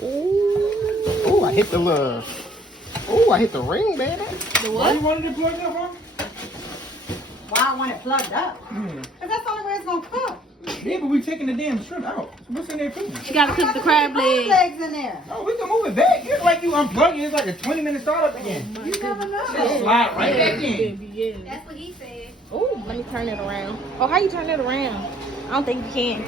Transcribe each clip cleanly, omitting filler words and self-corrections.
Oh, I hit the little. Oh, I hit the ring, baby. The what? Why you wanted it plugged up, huh? Why I want it plugged up? Because that's the only way it's going to cook. Yeah, but we taking the damn shrimp out. So what's in there cooking? You gotta cook the crab Crab legs. legs in there. Oh, we can move it back. It's like you unplug it. It's like a 20-minute startup again. You never know. Just slide right back in. Yeah. That's what he said. Oh, let me turn it around. Oh, how you turn it around? I don't think you can.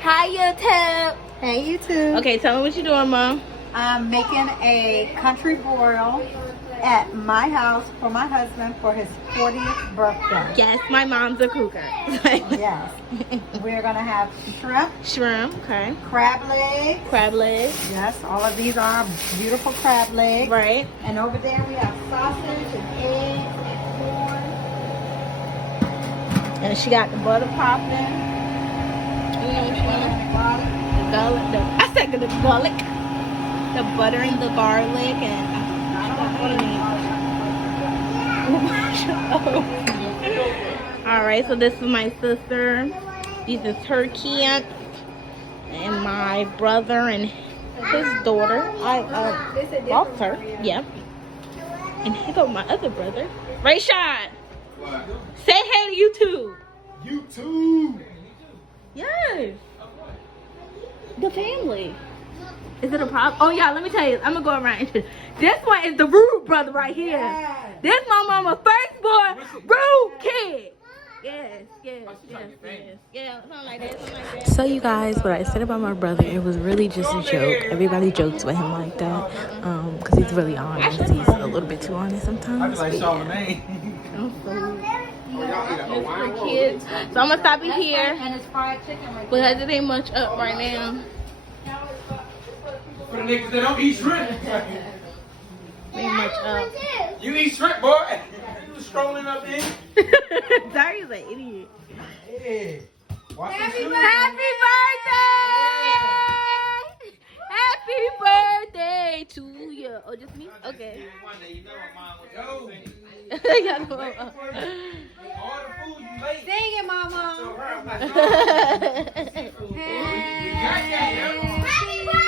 Hi, YouTube. Hey, you too. Okay, tell me what you're doing, Mom. I'm making a country boil at my house for my husband for his 40th birthday. Yes, my mom's a cougar. Yes. We're going to have shrimp, Shrimp, okay. crab legs. Crab legs, Yes, all of these are beautiful crab legs. right. And over there we have sausage and eggs and And she got the butter popping. You know what you want? corn. The garlic. I said the garlic. The butter and the garlic and all right, so this is my sister. These is her kids and my brother and his daughter. Walter. Yep. And here go my other brother, Rayshad. What? Say hey to YouTube. YouTube. Yes. The family. Is it a problem? Oh yeah, let me tell you. I'm gonna go around. This one is the rude brother right here. Yeah. This my mama firstborn rude kid. Yes. Yeah, something like that. So you guys, what I said about my brother, it was really just a joke. Everybody jokes with him like that, because he's really honest. He's a little bit too honest I sometimes. feel like but Charlamagne. It's for kids. So I'm gonna stop it here And it's fried chicken right because it ain't much up right now. For the niggas that don't eat shrimp. Ain't much up. You eat shrimp, boy. You was strolling up in. Darius an idiot. Hey. Watch some shrimp. Happy birthday! Happy birthday to you. Oh, just me? Okay. Yo. Y'all know. All the food you late. Sing it, mama. So her, I'm like,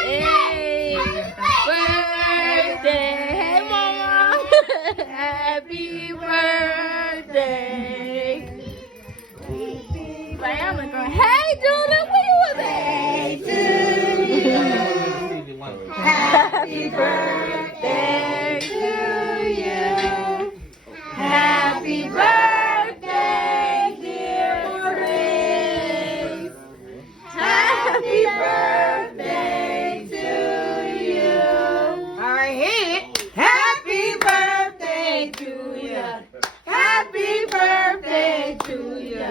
Hey, birthday. Hey, mama. Happy birthday. I'm going, hey, Julie, where you was at? Happy birthday to you. Happy birthday, dear Grace. Happy birthday to you. All right, hit it. Happy birthday to you. Happy birthday to you.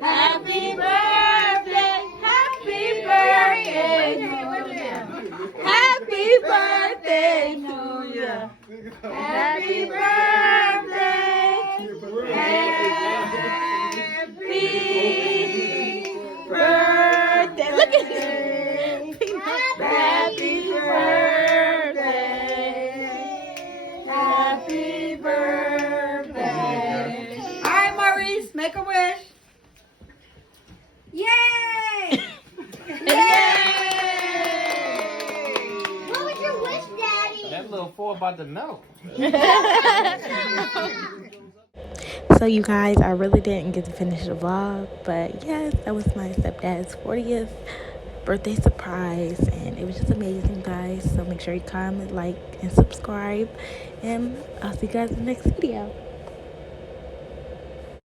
Happy birthday. Happy birthday to you. Happy birthday to you. Happy birthday. Happy birthday. Look at this. Happy birthday. Happy birthday. All right, Maurice, make a wish. Yay! What was your wish, Daddy? That little four about to know. So you guys, I really didn't get to finish the vlog, but yes, that was my stepdad's 40th birthday surprise, and it was just amazing, guys. So make sure you comment, like, and subscribe, and I'll see you guys in the next video.